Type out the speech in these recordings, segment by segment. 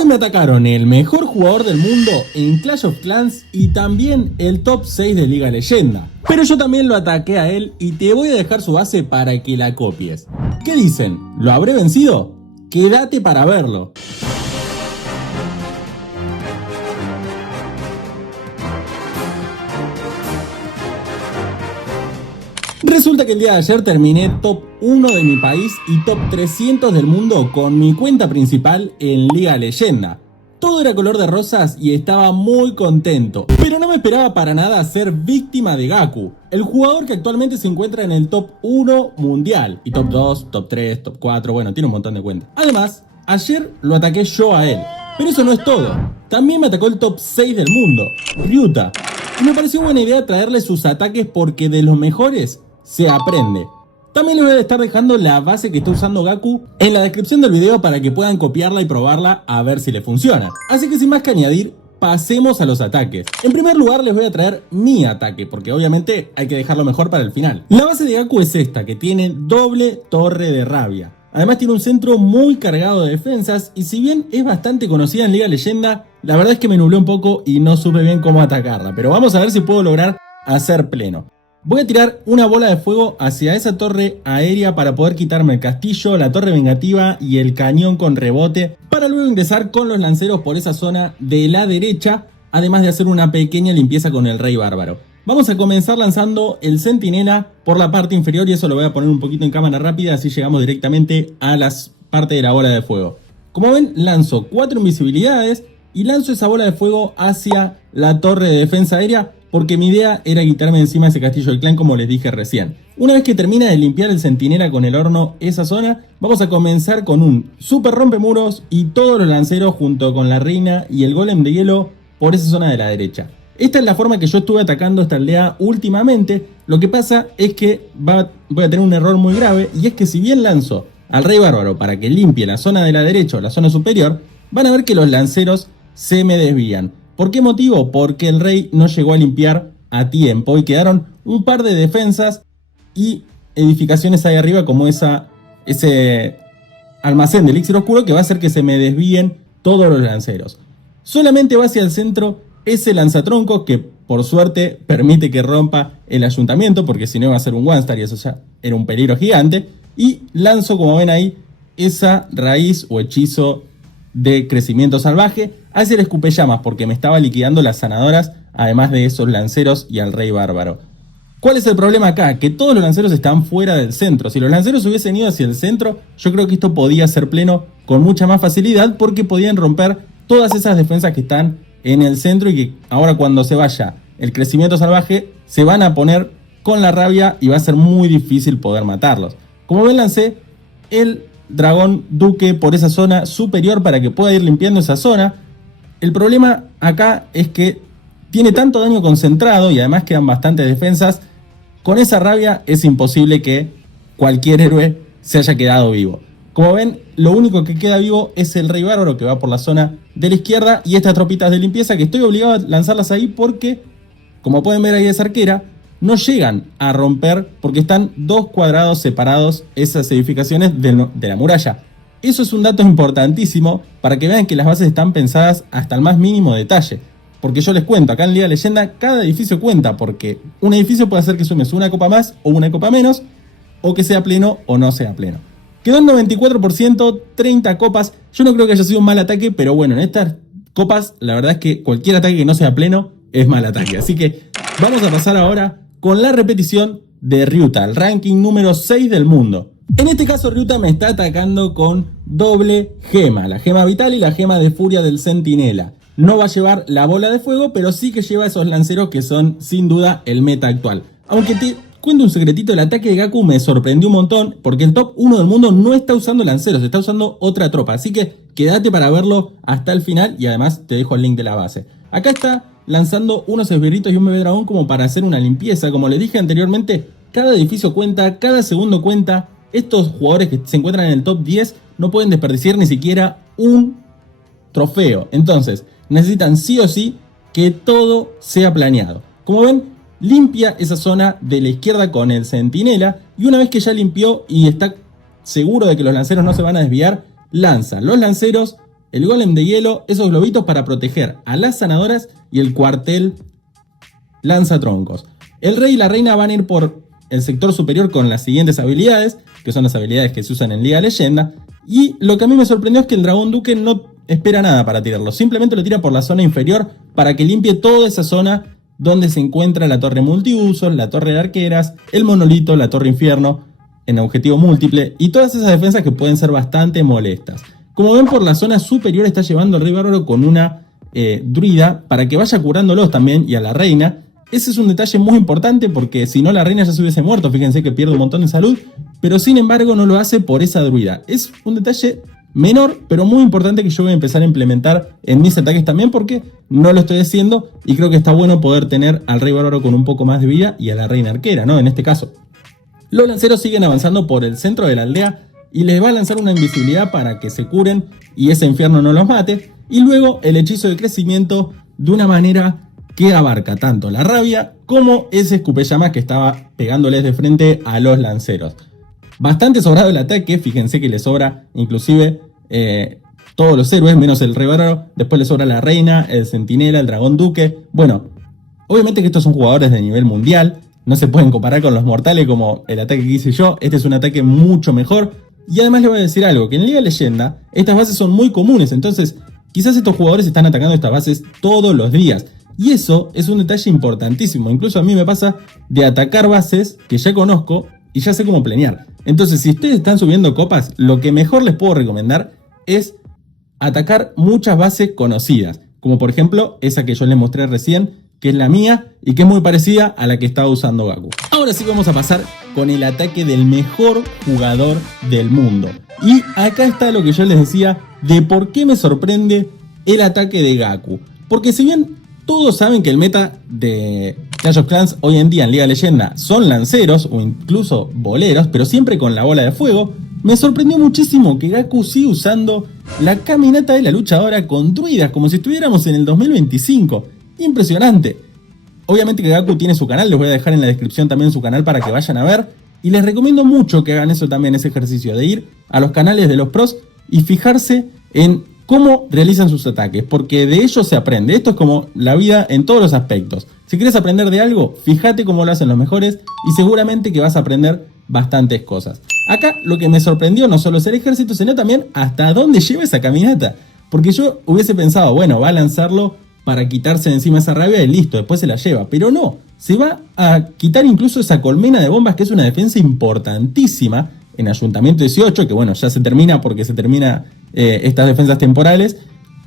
vez me atacaron el mejor jugador del mundo en Clash of Clans y también el top 6 de Liga Leyenda. Pero yo también lo ataqué a él y te voy a dejar su base para que la copies. ¿Qué dicen? ¿Lo habré vencido? Quédate para verlo. Resulta que el día de ayer terminé top 1 de mi país y top 300 del mundo con mi cuenta principal en Liga Leyenda. Todo era color de rosas y estaba muy contento, pero no me esperaba para nada ser víctima de Gaku, el jugador que actualmente se encuentra en el top 1 mundial, y top 2, top 3, top 4, bueno, tiene un montón de cuentas. Además, ayer lo ataqué yo a él, pero eso no es todo, también me atacó el top 6 del mundo, Ryuta, y me pareció buena idea traerle sus ataques porque de los mejores se aprende. También les voy a estar dejando la base que está usando Gaku en la descripción del video para que puedan copiarla y probarla a ver si les funciona. Así que sin más que añadir, pasemos a los ataques. En primer lugar les voy a traer mi ataque, porque obviamente hay que dejarlo mejor para el final. La base de Gaku es esta, que tiene doble torre de rabia. Además tiene un centro muy cargado de defensas y si bien es bastante conocida en Liga Leyenda, la verdad es que me nublé un poco y no supe bien cómo atacarla. Pero vamos a ver si puedo lograr hacer pleno. Voy a tirar una bola de fuego hacia esa torre aérea para poder quitarme el castillo, la torre vengativa y el cañón con rebote, para luego ingresar con los lanceros por esa zona de la derecha, además de hacer una pequeña limpieza con el rey bárbaro. Vamos a comenzar lanzando el centinela por la parte inferior y eso lo voy a poner un poquito en cámara rápida, así llegamos directamente a la parte de la bola de fuego. Como ven, lanzo 4 invisibilidades y lanzo esa bola de fuego hacia la torre de defensa aérea, porque mi idea era quitarme de encima ese castillo del clan como les dije recién. Una vez que termina de limpiar el centinela con el horno esa zona, vamos a comenzar con un super rompemuros y todos los lanceros junto con la reina y el golem de hielo por esa zona de la derecha. Esta es la forma que yo estuve atacando esta aldea últimamente. Lo que pasa es que voy a tener un error muy grave, y es que si bien lanzo al rey bárbaro para que limpie la zona de la derecha o la zona superior, van a ver que los lanceros se me desvían. ¿Por qué motivo? Porque el rey no llegó a limpiar a tiempo y quedaron un par de defensas y edificaciones ahí arriba como ese almacén de elixir oscuro que va a hacer que se me desvíen todos los lanceros. Solamente va hacia el centro ese lanzatronco que por suerte permite que rompa el ayuntamiento, porque si no iba a ser un one star y eso ya era un peligro gigante. Y lanzo, como ven ahí, esa raíz o hechizo de crecimiento salvaje hacia el escupellamas porque me estaba liquidando las sanadoras, además de esos lanceros y al rey bárbaro. ¿Cuál es el problema acá? Que todos los lanceros están fuera del centro. Si los lanceros hubiesen ido hacia el centro, yo creo que esto podía ser pleno con mucha más facilidad, porque podían romper todas esas defensas que están en el centro y que ahora cuando se vaya el crecimiento salvaje se van a poner con la rabia y va a ser muy difícil poder matarlos. Como ven, lancé el dragón duque por esa zona superior para que pueda ir limpiando esa zona. El problema acá es que tiene tanto daño concentrado y además quedan bastantes defensas. Con esa rabia es imposible que cualquier héroe se haya quedado vivo. Como ven, lo único que queda vivo es el rey bárbaro que va por la zona de la izquierda y estas tropitas de limpieza que estoy obligado a lanzarlas ahí porque, como pueden ver ahí esa arquera, no llegan a romper porque están 2 cuadrados separados esas edificaciones de la muralla. Eso es un dato importantísimo para que vean que las bases están pensadas hasta el más mínimo detalle. Porque yo les cuento, acá en Liga Leyenda cada edificio cuenta, porque un edificio puede hacer que sumes una copa más o una copa menos, o que sea pleno o no sea pleno. Quedó en 94%, 30 copas. Yo no creo que haya sido un mal ataque, pero bueno, en estas copas la verdad es que cualquier ataque que no sea pleno es mal ataque. Así que vamos a pasar ahora con la repetición de Ryuta, el ranking número 6 del mundo. En este caso Ryuta me está atacando con doble gema, la gema vital y la gema de furia del centinela. No va a llevar la bola de fuego, pero sí que lleva esos lanceros que son sin duda el meta actual. Aunque te cuento un secretito, el ataque de Gaku me sorprendió un montón porque el top 1 del mundo no está usando lanceros, está usando otra tropa. Así que quédate para verlo hasta el final y además te dejo el link de la base. Acá está lanzando unos esbirritos y un bebé dragón como para hacer una limpieza. Como les dije anteriormente, cada edificio cuenta, cada segundo cuenta. Estos jugadores que se encuentran en el top 10 no pueden desperdiciar ni siquiera un trofeo. Entonces necesitan sí o sí que todo sea planeado. Como ven, limpia esa zona de la izquierda con el centinela y una vez que ya limpió y está seguro de que los lanceros no se van a desviar, lanza los lanceros el golem de hielo, esos globitos para proteger a las sanadoras y el cuartel lanzatroncos. El rey y la reina van a ir por el sector superior con las siguientes habilidades, que son las habilidades que se usan en Liga de Leyenda. Y lo que a mí me sorprendió es que el dragón duque no espera nada para tirarlo, simplemente lo tira por la zona inferior para que limpie toda esa zona donde se encuentra la torre multiusos, la torre de arqueras, el monolito, la torre infierno en objetivo múltiple y todas esas defensas que pueden ser bastante molestas. Como ven, por la zona superior está llevando al rey bárbaro con una druida para que vaya curándolos también, y a la reina. Ese es un detalle muy importante porque si no la reina ya se hubiese muerto, fíjense que pierde un montón de salud, pero sin embargo no lo hace por esa druida. Es un detalle menor, pero muy importante que yo voy a empezar a implementar en mis ataques también porque no lo estoy haciendo y creo que está bueno poder tener al rey bárbaro con un poco más de vida y a la reina arquera, ¿no? En este caso. Los lanceros siguen avanzando por el centro de la aldea y les va a lanzar una invisibilidad para que se curen y ese infierno no los mate. Y luego el hechizo de crecimiento de una manera que abarca tanto la rabia como ese escupellamas que estaba pegándoles de frente a los lanceros. Bastante sobrado el ataque, fíjense que le sobra inclusive todos los héroes menos el rey bárbaro. Después le sobra la reina, el centinela, el dragón duque. Bueno, obviamente que estos son jugadores de nivel mundial. No se pueden comparar con los mortales como el ataque que hice yo. Este es un ataque mucho mejor. Y además les voy a decir algo, que en Liga de Leyenda estas bases son muy comunes. Entonces quizás estos jugadores están atacando estas bases todos los días. Y eso es un detalle importantísimo. Incluso a mí me pasa de atacar bases que ya conozco y ya sé cómo planear. Entonces si ustedes están subiendo copas, lo que mejor les puedo recomendar es atacar muchas bases conocidas. Como por ejemplo esa que yo les mostré recién, que es la mía y que es muy parecida a la que estaba usando Gaku. Ahora sí vamos a pasar con el ataque del mejor jugador del mundo. Y acá está lo que yo les decía de por qué me sorprende el ataque de Gaku. Porque si bien todos saben que el meta de Clash of Clans hoy en día en Liga de Leyenda son lanceros o incluso boleros, pero siempre con la bola de fuego, me sorprendió muchísimo que Gaku siga usando la caminata de la luchadora con druidas, como si estuviéramos en el 2025. Impresionante. Obviamente que Gaku tiene su canal, les voy a dejar en la descripción también su canal para que vayan a ver. Y les recomiendo mucho que hagan eso también, ese ejercicio de ir a los canales de los pros y fijarse en cómo realizan sus ataques, porque de ellos se aprende. Esto es como la vida en todos los aspectos. Si quieres aprender de algo, fíjate cómo lo hacen los mejores y seguramente que vas a aprender bastantes cosas. Acá lo que me sorprendió no solo es el ejército, sino también hasta dónde lleva esa caminata. Porque yo hubiese pensado, bueno, va a lanzarlo para quitarse de encima esa rabia y listo, después se la lleva. Pero no, se va a quitar incluso esa colmena de bombas, que es una defensa importantísima en Ayuntamiento 18, que bueno, ya se termina porque se termina estas defensas temporales.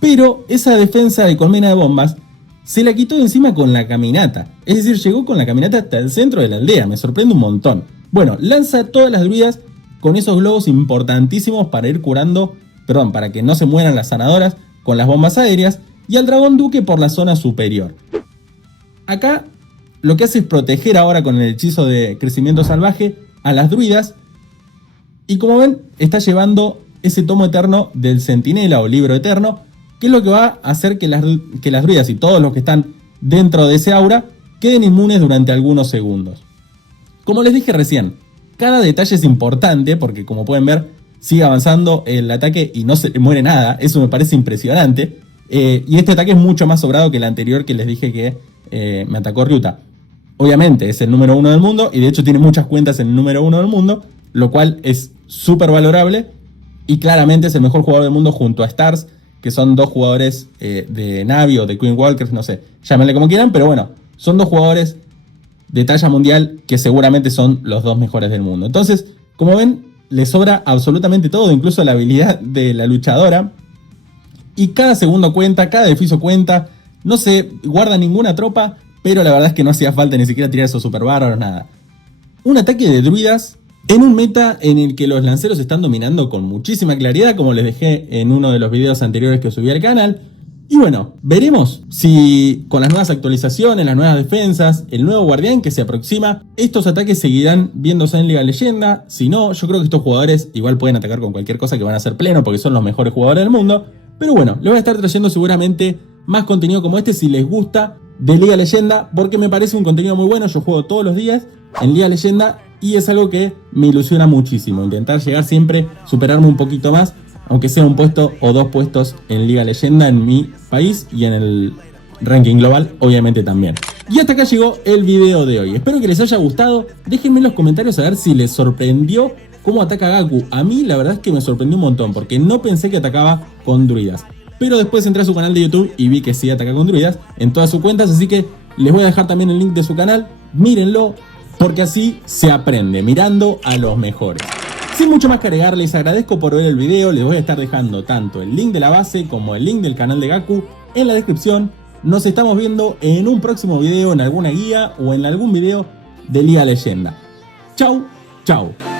Pero esa defensa de colmena de bombas se la quitó de encima con la caminata. Es decir, llegó con la caminata hasta el centro de la aldea, me sorprende un montón. Bueno, lanza todas las druidas con esos globos importantísimos para ir curando, perdón, para que no se mueran las sanadoras con las bombas aéreas. Y al dragón duque por la zona superior. Acá lo que hace es proteger ahora con el hechizo de crecimiento salvaje a las druidas. Y como ven, está llevando ese tomo eterno del centinela o libro eterno, que es lo que va a hacer que las druidas y todos los que están dentro de ese aura queden inmunes durante algunos segundos. Como les dije recién, cada detalle es importante porque, como pueden ver, sigue avanzando el ataque y no se le muere nada. Eso me parece impresionante. Y este ataque es mucho más sobrado que el anterior que les dije que me atacó Ryuta. Obviamente es el número 1 del mundo y de hecho tiene muchas cuentas en el número 1 del mundo, lo cual es súper valorable y claramente es el mejor jugador del mundo junto a Stars, que son dos jugadores de Navi o de Queen Walkers, no sé, llámenle como quieran, pero bueno, son dos jugadores de talla mundial que seguramente son los dos mejores del mundo. Entonces, como ven, le sobra absolutamente todo, incluso la habilidad de la luchadora. Y cada segundo cuenta, cada edificio cuenta, no se guarda ninguna tropa, pero la verdad es que no hacía falta ni siquiera tirar esos super bárbaros, nada. Un ataque de druidas en un meta en el que los lanceros están dominando con muchísima claridad, como les dejé en uno de los videos anteriores que subí al canal. Y bueno, veremos si con las nuevas actualizaciones, las nuevas defensas, el nuevo guardián que se aproxima, estos ataques seguirán viéndose en Liga de Leyenda. Si no, yo creo que estos jugadores igual pueden atacar con cualquier cosa que van a ser pleno porque son los mejores jugadores del mundo. Pero bueno, les voy a estar trayendo seguramente más contenido como este si les gusta de Liga Leyenda, porque me parece un contenido muy bueno. Yo juego todos los días en Liga Leyenda y es algo que me ilusiona muchísimo. Intentar llegar siempre, superarme un poquito más aunque sea un puesto o 2 puestos en Liga Leyenda en mi país y en el ranking global obviamente también. Y hasta acá llegó el video de hoy, espero que les haya gustado, déjenme en los comentarios a ver si les sorprendió cómo ataca Gaku. A mí la verdad es que me sorprendió un montón porque no pensé que atacaba con druidas, pero después entré a su canal de YouTube y vi que sí ataca con druidas en todas sus cuentas, así que les voy a dejar también el link de su canal, mírenlo, porque así se aprende, mirando a los mejores. Sin mucho más que agregar, les agradezco por ver el video, les voy a estar dejando tanto el link de la base como el link del canal de Gaku en la descripción. Nos estamos viendo en un próximo video, en alguna guía o en algún video de Liga Leyenda. Chau, chau.